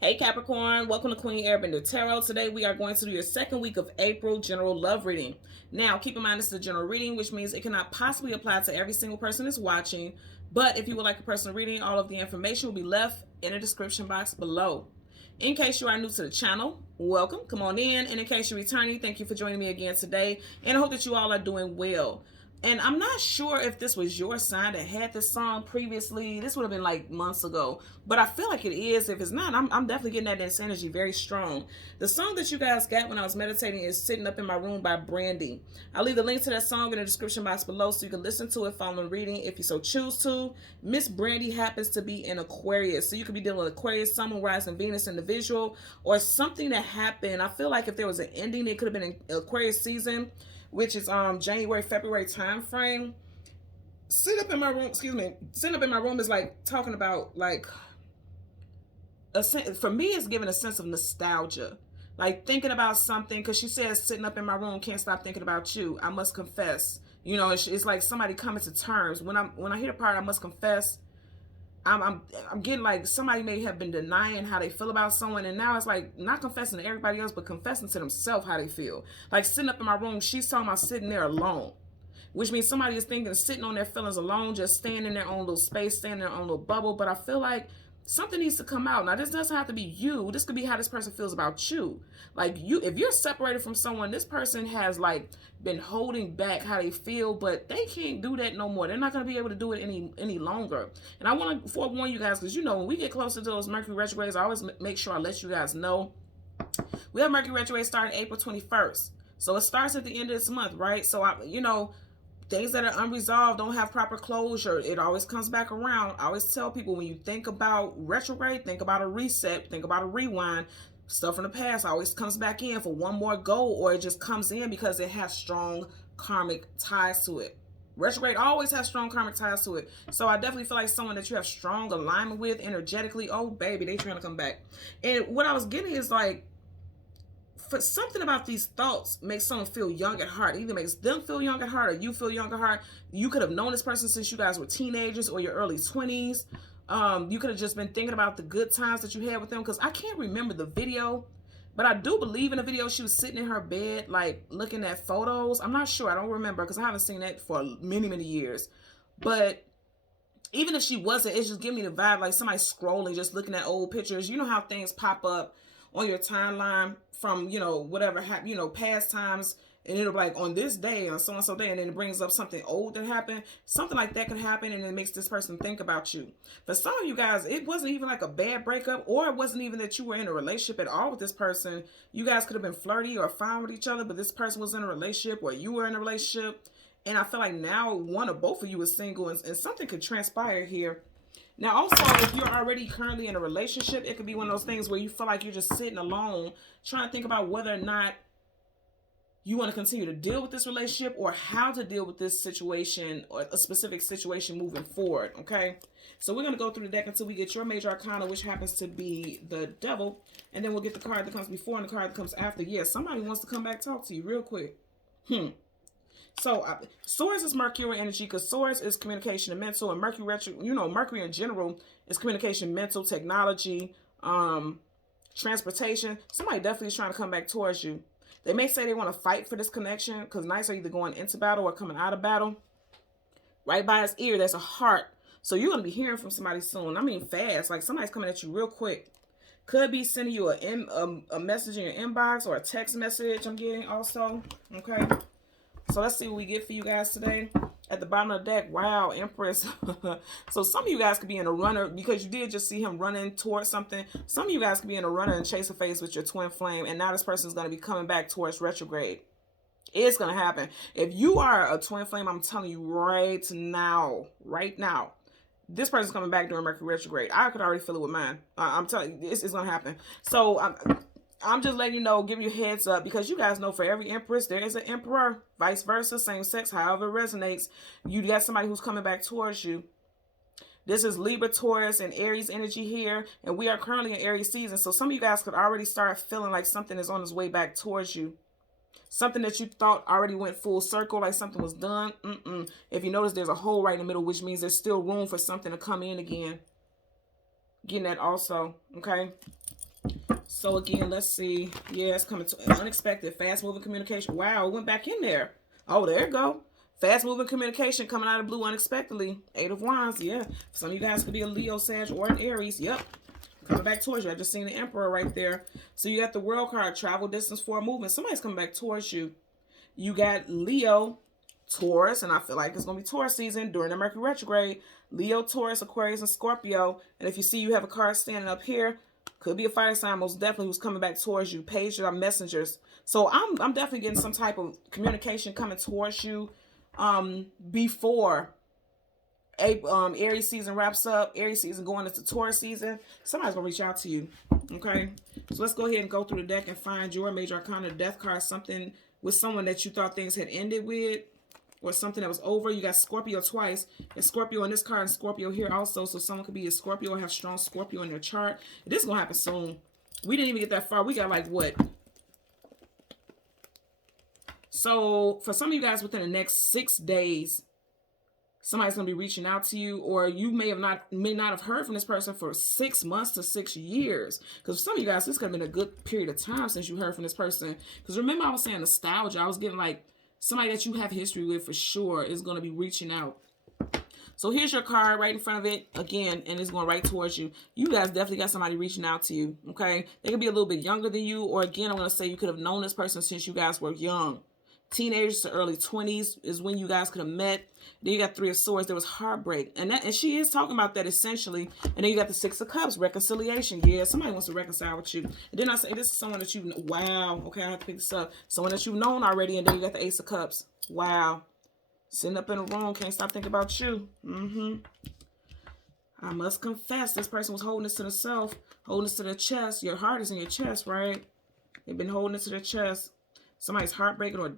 Hey Capricorn, welcome to Queen Airbender Tarot. Today we are going to do your second week of April general love reading. Now keep in mind this is a general reading, which means it cannot possibly apply to every single person that's watching. But if you would like a personal reading, all of the information will be left in the description box below. In case you are new to the channel, welcome, come on in. And in case you're returning, thank you for joining me again today. And I hope that you all are doing well. And I'm not sure if this was your sign that had this song previously. This would have been like months ago. But I feel like it is. If it's not, I'm definitely getting that dance energy very strong. The song that you guys got when I was meditating is Sitting Up in My Room by Brandy. I'll leave the link to that song in the description box below so you can listen to it following reading if you so choose to. Miss Brandy happens to be in Aquarius. So you could be dealing with Aquarius, Sun, Rising, Venus individual, or something that happened. I feel like if there was an ending, it could have been in Aquarius season, which is January, February time frame. Sit up in my room, sitting up in my room is like talking about like for me it's giving a sense of nostalgia, like thinking about something, because she says sitting up in my room, can't stop thinking about you, I must confess. You know, it's like somebody coming to terms. When I hear the part I must confess, I'm getting like somebody may have been denying how they feel about someone, and now it's like not confessing to everybody else, but confessing to themselves how they feel. Like sitting up in my room, she's talking about sitting there alone, which means somebody is thinking of sitting on their feelings alone, just staying in their own little space, staying in their own little bubble. But I feel like something needs to come out. Now, this doesn't have to be you. This could be how this person feels about you. Like you, if you're separated from someone, this person has like been holding back how they feel, but they can't do that no more. They're not going to be able to do it any longer. And I want to forewarn you guys, because you know when we get closer to those Mercury retrogrades, I always make sure I let you guys know. We have Mercury retrograde starting April 21st, so it starts at the end of this month, right? So things that are unresolved don't have proper closure. It always comes back around. I always tell people, when you think about retrograde, think about a reset, think about a rewind. Stuff from the past always comes back in for one more go, or it just comes in because it has strong karmic ties to it. Retrograde always has strong karmic ties to it. So I definitely feel like someone that you have strong alignment with energetically, oh baby, they trying to come back. And what I was getting is like, for something about these thoughts makes someone feel young at heart. It either makes them feel young at heart or you feel young at heart. You could have known this person since you guys were teenagers or your early 20s. You could have just been thinking about the good times that you had with them, because I can't remember the video, but I do believe in the video she was sitting in her bed like looking at photos. I'm not sure, I don't remember, because I haven't seen that for many years. But even if she wasn't, it's just giving me the vibe like somebody scrolling, just looking at old pictures. You know how things pop up on your timeline from, whatever happened, past times, and it'll be like on this day, on so-and-so day, and then it brings up something old that happened. Something like that could happen, and it makes this person think about you. For some of you guys, it wasn't even like a bad breakup, or it wasn't even that you were in a relationship at all with this person. You guys could have been flirty or fine with each other, but this person was in a relationship, or you were in a relationship, and I feel like now one or both of you is single, and something could transpire here. Now, also, if you're already currently in a relationship, it could be one of those things where you feel like you're just sitting alone, trying to think about whether or not you want to continue to deal with this relationship, or how to deal with this situation, or a specific situation moving forward, okay? So we're going to go through the deck until we get your major arcana, which happens to be the Devil, and then we'll get the card that comes before and the card that comes after. Yeah, somebody wants to come back talk to you real quick. So, Swords is Mercury energy, because Swords is communication and mental, and Mercury retro, Mercury in general is communication, mental, technology, transportation. Somebody definitely is trying to come back towards you. They may say they want to fight for this connection, because Knights are either going into battle or coming out of battle. Right by his ear, there's a heart. So you're going to be hearing from somebody soon. I mean fast, like somebody's coming at you real quick. Could be sending you a message in your inbox, or a text message I'm getting also, okay? So let's see what we get for you guys today. At the bottom of the deck, wow, Empress. So some of you guys could be in a runner, because you did just see him running towards something. Some of you guys could be in a runner and chase a face with your twin flame, and now this person is going to be coming back towards retrograde. It's going to happen. If you are a twin flame, I'm telling you right now, this person's coming back during Mercury retrograde. I could already feel it with mine. I'm telling you, it's going to happen. So I'm just letting you know, give you a heads up, because you guys know for every Empress, there is an Emperor, vice versa, same sex, however it resonates. You got somebody who's coming back towards you. This is Libra, Taurus, and Aries energy here, and we are currently in Aries season, so some of you guys could already start feeling like something is on its way back towards you. Something that you thought already went full circle, like something was done. If you notice, there's a hole right in the middle, which means there's still room for something to come in again. Getting that also, okay? So again, let's see. Yeah, it's coming to unexpected, fast-moving communication. Wow, it went back in there. Oh, there you go. Fast-moving communication coming out of the blue unexpectedly. 8 of Wands, yeah. Some of you guys could be a Leo, Sag, or an Aries. Yep. Coming back towards you. I just seen the Emperor right there. So you got the World card, travel distance for a movement. Somebody's coming back towards you. You got Leo, Taurus, and I feel like it's going to be Taurus season during the Mercury retrograde. Leo, Taurus, Aquarius, and Scorpio. And if you see you have a card standing up here, could be a fire sign, most definitely, who's coming back towards you. Pages are messengers. So I'm definitely getting some type of communication coming towards you before Aries season wraps up. Aries season going into Taurus season. Somebody's going to reach out to you. Okay? So let's go ahead and go through the deck and find your major arcana death card. Something with someone that you thought things had ended with, or something that was over. You got Scorpio twice. And Scorpio in this card and Scorpio here also. So someone could be a Scorpio or have strong Scorpio in their chart. This is going to happen soon. We didn't even get that far. We got like what? So for some of you guys within the next 6 days, somebody's going to be reaching out to you, or you may not have heard from this person for 6 months to 6 years. Because for some of you guys, this could have been a good period of time since you heard from this person. Because remember I was saying nostalgia. I was getting like, somebody that you have history with for sure is going to be reaching out. So here's your card right in front of it again, and it's going right towards you. You guys definitely got somebody reaching out to you, okay? They could be a little bit younger than you, or again, I'm going to say you could have known this person since you guys were young. Teenagers to early 20s is when you guys could have met. Then you got 3 of Swords. There was heartbreak. And she is talking about that essentially. And then you got the 6 of Cups, reconciliation. Yeah, somebody wants to reconcile with you. And then I say this is someone that you, wow, okay, I have to pick this up. Someone that you've known already. And then you got the Ace of Cups. Wow. Sitting up in the room, can't stop thinking about you. I must confess, this person was holding this to themselves, holding this to their chest. Your heart is in your chest, right? They've been holding it to their chest. Somebody's heartbroken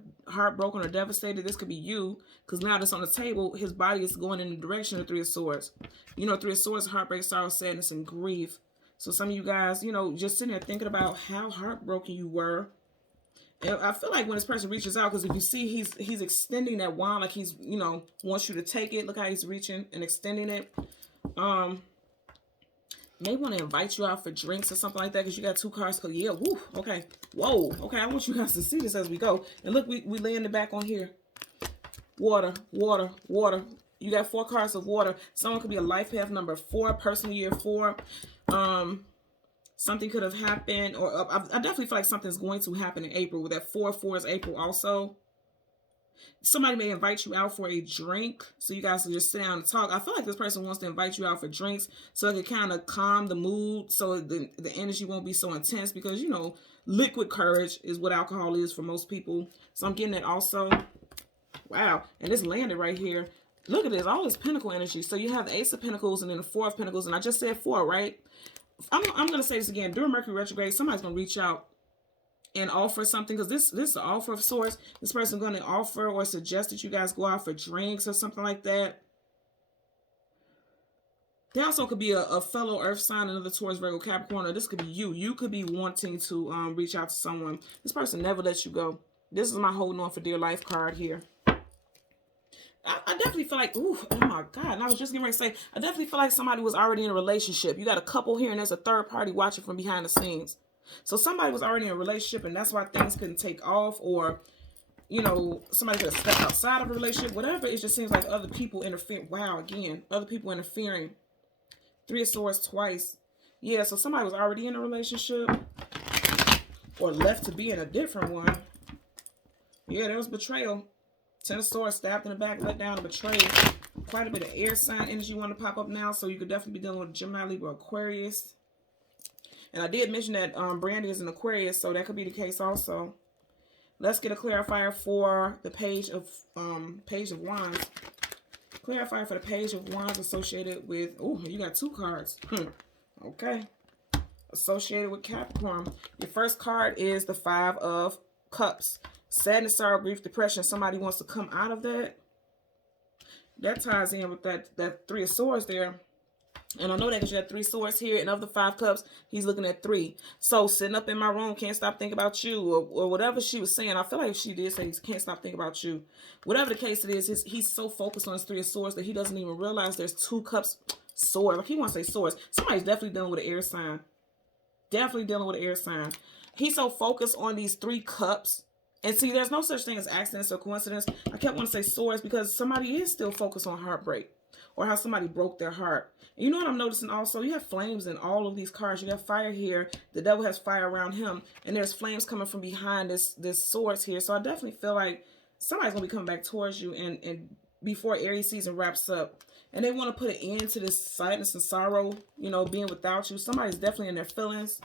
or devastated. This could be you, because now that's on the table. His body is going in the direction of 3 of Swords. You know, 3 of Swords, heartbreak, sorrow, sadness, and grief. So some of you guys, you know, just sitting there thinking about how heartbroken you were. And I feel like when this person reaches out, because if you see he's extending that wand, like he's, you know, wants you to take it. Look how he's reaching and extending it. May want to invite you out for drinks or something like that, because you got 2 cards. Yeah, woo, okay. Whoa, okay, I want you guys to see this as we go. And look, we laying it back on here. Water, water, water. You got 4 cards of water. Someone could be a life path number 4, personal year 4. Something could have happened, or I definitely feel like something's going to happen in April. With that 4 is April also. Somebody may invite you out for a drink, so you guys can just sit down and talk. I feel like this person wants to invite you out for drinks so it can kind of calm the mood, so the energy won't be so intense, because, you know, liquid courage is what alcohol is for most people. So I'm getting it also. Wow. And this landed right here. Look at this. All this pentacle energy. So you have the Ace of Pentacles and then the 4 of Pentacles. And I just said 4, right? I'm going to say this again. During Mercury retrograde, somebody's going to reach out and offer something, because this is an offer of sorts. This person going to offer or suggest that you guys go out for drinks or something like that. They also could be a fellow earth sign, another Taurus, Virgo, Capricorn, or this could be you. You could be wanting to reach out to someone. This person never lets you go. This is my holding on for dear life card here. I definitely feel like, ooh, oh my God. And I was just getting ready to say, I definitely feel like somebody was already in a relationship. You got a couple here and there's a third party watching from behind the scenes. So somebody was already in a relationship, and that's why things couldn't take off, or, you know, somebody could have stepped outside of a relationship, whatever. It just seems like other people interfere. Wow, again, other people interfering. 3 of Swords twice. Yeah, so somebody was already in a relationship or left to be in a different one. Yeah, there was betrayal. 10 of Swords, stabbed in the back, let down, and betrayed. Quite a bit of air sign energy want to pop up now, so you could definitely be dealing with Gemini, Libra, Aquarius. And I did mention that Brandy is an Aquarius, so that could be the case also. Let's get a clarifier for the Page of Wands. Clarifier for the Page of Wands associated with, oh, you got 2 cards. Okay. Associated with Capricorn. Your first card is the 5 of Cups. Sadness, sorrow, grief, depression. Somebody wants to come out of that. That ties in with that 3 of Swords there. And I know that because you have 3 swords here, and of the 5 cups, he's looking at 3. So sitting up in my room, can't stop thinking about you, or whatever she was saying. I feel like she did say he can't stop thinking about you. Whatever the case it is, he's so focused on his 3 of swords that he doesn't even realize there's 2 cups sword. Like he wants to say swords. Somebody's definitely dealing with an air sign. Definitely dealing with an air sign. He's so focused on these 3 cups. And see, there's no such thing as accidents or coincidence. I kept wanting to say swords because somebody is still focused on heartbreak or how somebody broke their heart. And you know what I'm noticing also? You have flames in all of these cards. You have fire here. The devil has fire around him. And there's flames coming from behind this swords here. So I definitely feel like somebody's going to be coming back towards you and before Aries season wraps up. And they want to put an end to this sadness and sorrow, you know, being without you. Somebody's definitely in their feelings.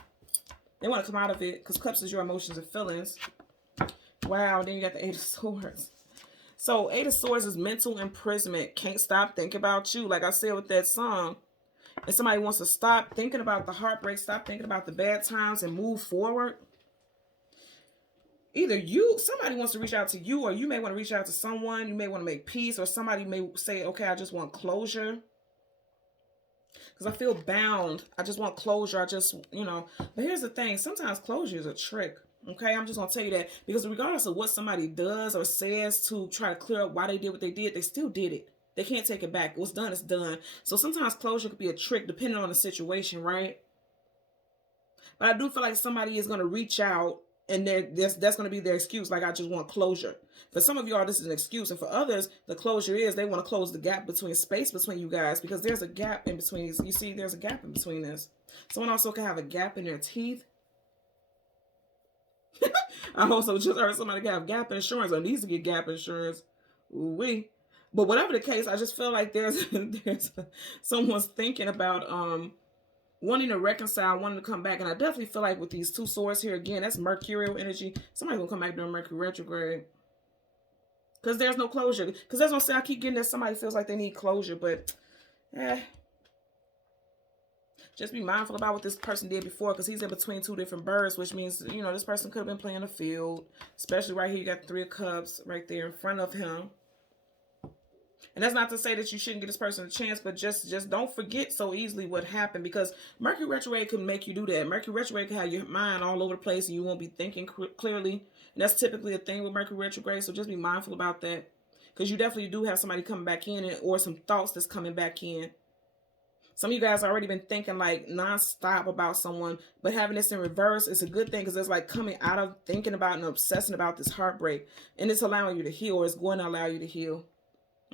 They want to come out of it because cups is your emotions and feelings. Wow, then you got the 8 of Swords. So 8 of Swords is mental imprisonment. Can't stop thinking about you. Like I said with that song. And somebody wants to stop thinking about the heartbreak, stop thinking about the bad times and move forward. Either somebody wants to reach out to you, or you may want to reach out to someone. You may want to make peace, or somebody may say, okay, I just want closure. Because I feel bound. I just want closure. I just, you know. But here's the thing. Sometimes closure is a trick. Okay, I'm just going to tell you that. Because regardless of what somebody does or says to try to clear up why they did what they did, they still did it. They can't take it back. What's done is done. So sometimes closure could be a trick depending on the situation, right? But I do feel like somebody is going to reach out and that's going to be their excuse. Like, I just want closure. For some of y'all, this is an excuse. And for others, the closure is they want to close the gap between space between you guys. Because there's a gap in between. You see, there's a gap in between this. Someone also can have a gap in their teeth. I also just heard somebody can have gap insurance or needs to get gap insurance. Ooh-wee. But whatever the case, I just feel like there's someone's thinking about wanting to reconcile, wanting to come back. And I definitely feel like with these 2 swords here, again, that's mercurial energy. Somebody's going to come back during Mercury retrograde. Because there's no closure. Because that's what I'm saying. I keep getting that somebody feels like they need closure. But, just be mindful about what this person did before. Because he's in between 2 different birds. Which means, you know, this person could have been playing the field. Especially right here, you got the 3 of Cups right there in front of him. And that's not to say that you shouldn't give this person a chance, but just don't forget so easily what happened, because Mercury retrograde can make you do that. Mercury retrograde can have your mind all over the place and you won't be thinking clearly. And that's typically a thing with Mercury retrograde, so just be mindful about that, because you definitely do have somebody coming back in, or some thoughts that's coming back in. Some of you guys already been thinking like nonstop about someone, but having this in reverse is a good thing, because it's like coming out of thinking about and obsessing about this heartbreak, and it's allowing you to heal, or it's going to allow you to heal.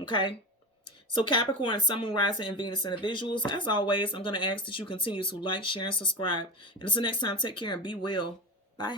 Okay, so Capricorn, Sun, Moon, Rising, and Venus individuals, as always, I'm going to ask that you continue to like, share, and subscribe. And until next time, take care and be well. Bye.